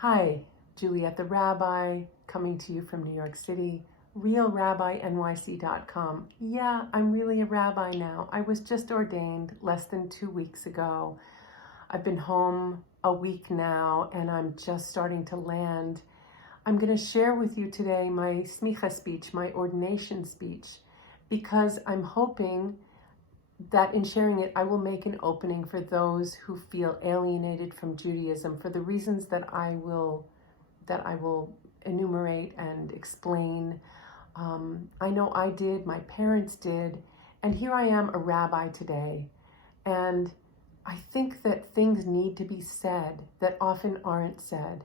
Hi, Juliet the Rabbi, coming to you from New York City, realrabbinyc.com. Yeah, I'm really a rabbi now. I was just ordained less than 2 weeks ago. I've been home a week now, and I'm just starting to land. I'm going to share with you today my smicha speech, my ordination speech, because I'm hoping that in sharing it, I will make an opening for those who feel alienated from Judaism for the reasons that I will enumerate and explain. I know I did, my parents did, and here I am, a rabbi today. And I think that things need to be said that often aren't said.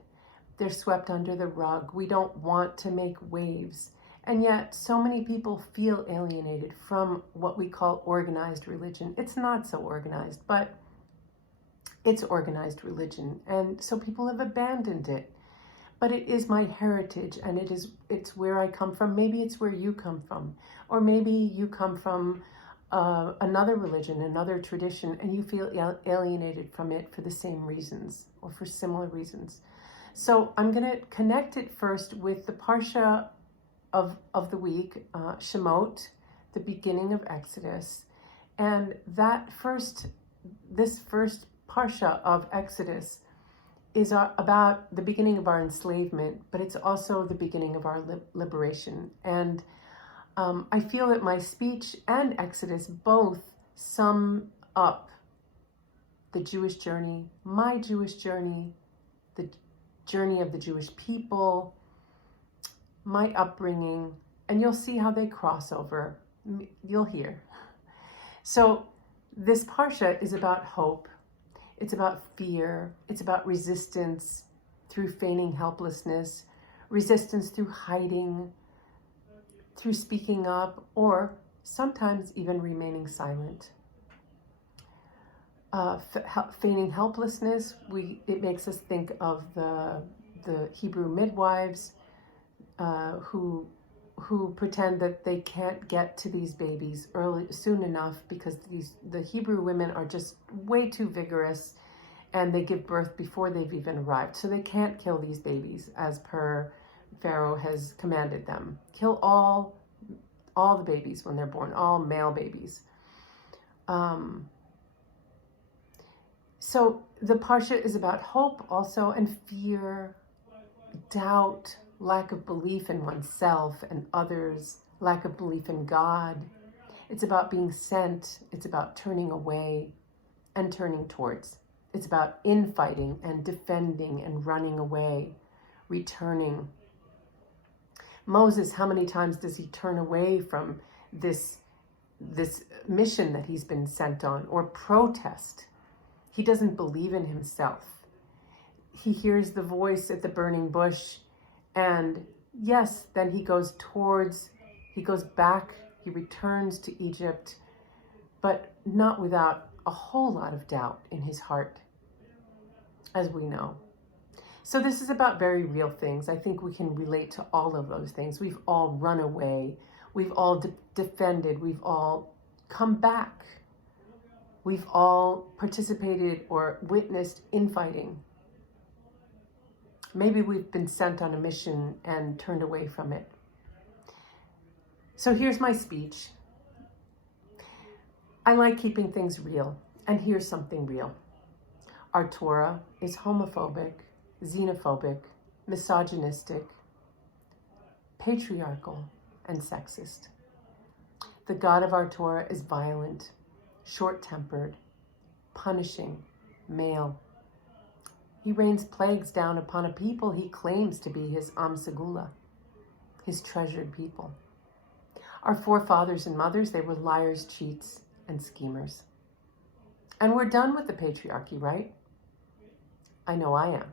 They're swept under the rug. We don't want to make waves. And yet so many people feel alienated from what we call organized religion. It's not so organized, but it's organized religion. And so people have abandoned it. But it is my heritage, and it's where I come from. Maybe it's where you come from. Or maybe you come from another religion, another tradition, and you feel alienated from it for the same reasons or for similar reasons. So I'm going to connect it first with the Parsha of the week, Shemot, the beginning of Exodus. And this first Parsha of Exodus is about the beginning of our enslavement, but it's also the beginning of our liberation. And I feel that my speech and Exodus both sum up the Jewish journey, my Jewish journey, the journey of the Jewish people, my upbringing, and you'll see how they cross over. You'll hear. So this Parsha is about hope. It's about fear. It's about resistance through feigning helplessness, resistance through hiding, through speaking up, or sometimes even remaining silent. Feigning helplessness, it makes us think of the Hebrew midwives who pretend that they can't get to these babies soon enough because the Hebrew women are just way too vigorous, and they give birth before they've even arrived. So they can't kill these babies as per Pharaoh has commanded them. Kill all the babies when they're born, all male babies. So the Parsha is about hope also, and fear, doubt, lack of belief in oneself and others, lack of belief in God. It's about being sent. It's about turning away and turning towards. It's about infighting and defending and running away, returning. Moses, how many times does he turn away from this mission that he's been sent on, or protest? He doesn't believe in himself. He hears the voice at the burning bush, and yes, then he goes back, he returns to Egypt, but not without a whole lot of doubt in his heart, as we know. So this is about very real things. I think we can relate to all of those things. We've all run away. We've all defended. We've all come back. We've all participated or witnessed infighting. Maybe we've been sent on a mission and turned away from it. So here's my speech. I like keeping things real, and here's something real. Our Torah is homophobic, xenophobic, misogynistic, patriarchal, and sexist. The God of our Torah is violent, short-tempered, punishing, male. He rains plagues down upon a people he claims to be his Am Segula, his treasured people. Our forefathers and mothers, they were liars, cheats, and schemers. And we're done with the patriarchy, right? I know I am.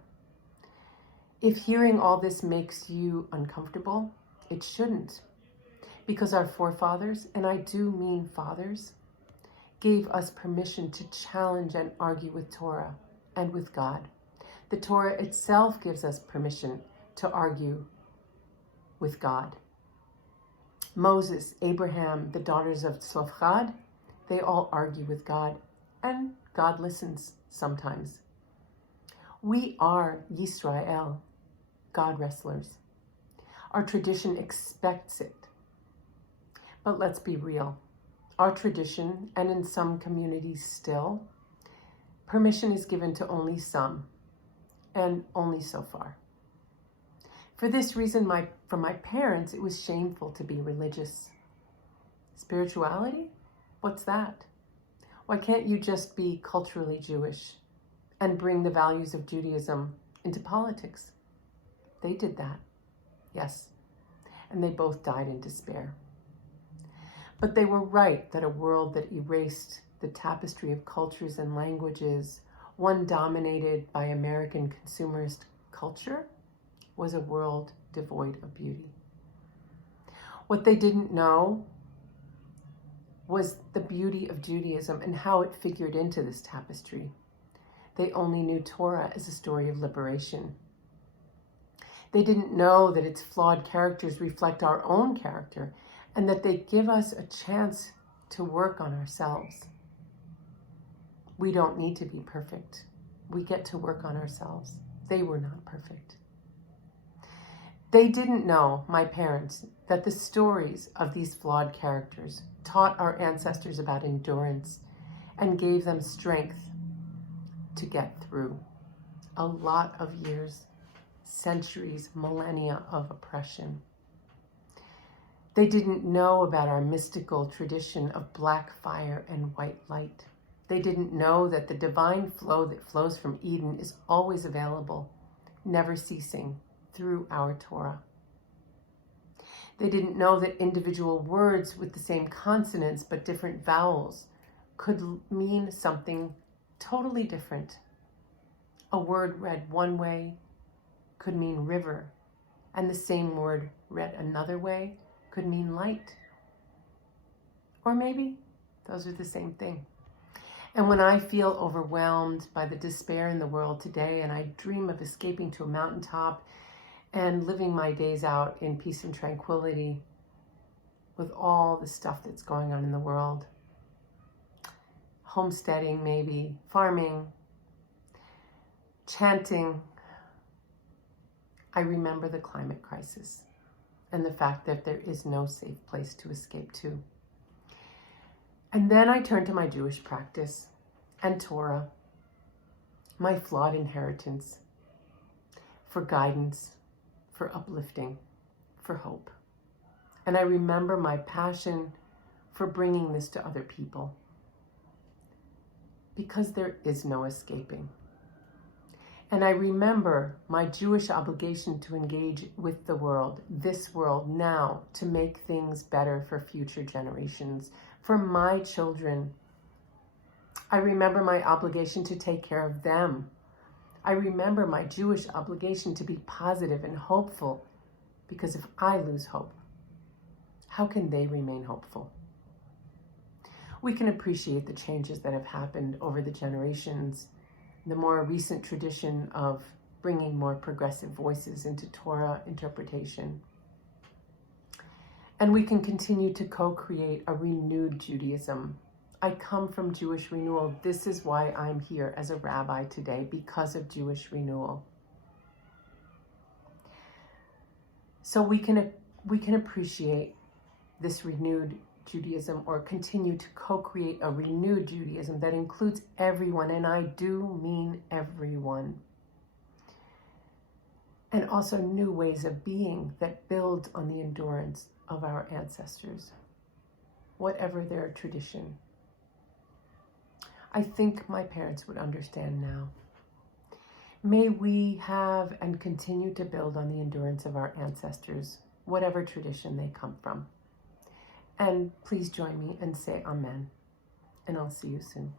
If hearing all this makes you uncomfortable, it shouldn't. Because our forefathers, and I do mean fathers, gave us permission to challenge and argue with Torah and with God. The Torah itself gives us permission to argue with God. Moses, Abraham, the daughters of Tzlofchad, they all argue with God, and God listens sometimes. We are Yisrael, God wrestlers. Our tradition expects it. But let's be real. Our tradition, and in some communities still, permission is given to only some, and only so far. For this reason, for my parents, it was shameful to be religious. Spirituality? What's that? Why can't you just be culturally Jewish and bring the values of Judaism into politics? They did that, yes, and they both died in despair. But they were right that a world that erased the tapestry of cultures and languages, one dominated by American consumerist culture, was a world devoid of beauty. What they didn't know was the beauty of Judaism and how it figured into this tapestry. They only knew Torah as a story of liberation. They didn't know that its flawed characters reflect our own character and that they give us a chance to work on ourselves. We don't need to be perfect. We get to work on ourselves. They were not perfect. They didn't know, my parents, that the stories of these flawed characters taught our ancestors about endurance and gave them strength to get through a lot of years, centuries, millennia of oppression. They didn't know about our mystical tradition of black fire and white light. They didn't know that the divine flow that flows from Eden is always available, never ceasing, through our Torah. They didn't know that individual words with the same consonants but different vowels could mean something totally different. A word read one way could mean river, and the same word read another way could mean light. Or maybe those are the same thing. And when I feel overwhelmed by the despair in the world today, and I dream of escaping to a mountaintop and living my days out in peace and tranquility with all the stuff that's going on in the world, homesteading maybe, farming, chanting, I remember the climate crisis and the fact that there is no safe place to escape to. And then I turn to my Jewish practice and Torah, my flawed inheritance, for guidance, for uplifting, for hope. And I remember my passion for bringing this to other people, because there is no escaping. And I remember my Jewish obligation to engage with the world, this world now, to make things better for future generations, for my children. I remember my obligation to take care of them. I remember my Jewish obligation to be positive and hopeful, because if I lose hope, how can they remain hopeful? We can appreciate the changes that have happened over the generations, the more recent tradition of bringing more progressive voices into Torah interpretation. And we can continue to co-create a renewed Judaism. I come from Jewish renewal. This is why I'm here as a rabbi today, because of Jewish renewal. So we can appreciate this renewed Judaism, or continue to co-create a renewed Judaism that includes everyone, and I do mean everyone. And also new ways of being that build on the endurance of our ancestors, whatever their tradition. I think my parents would understand now. May we have and continue to build on the endurance of our ancestors, whatever tradition they come from. And please join me and say Amen. And I'll see you soon.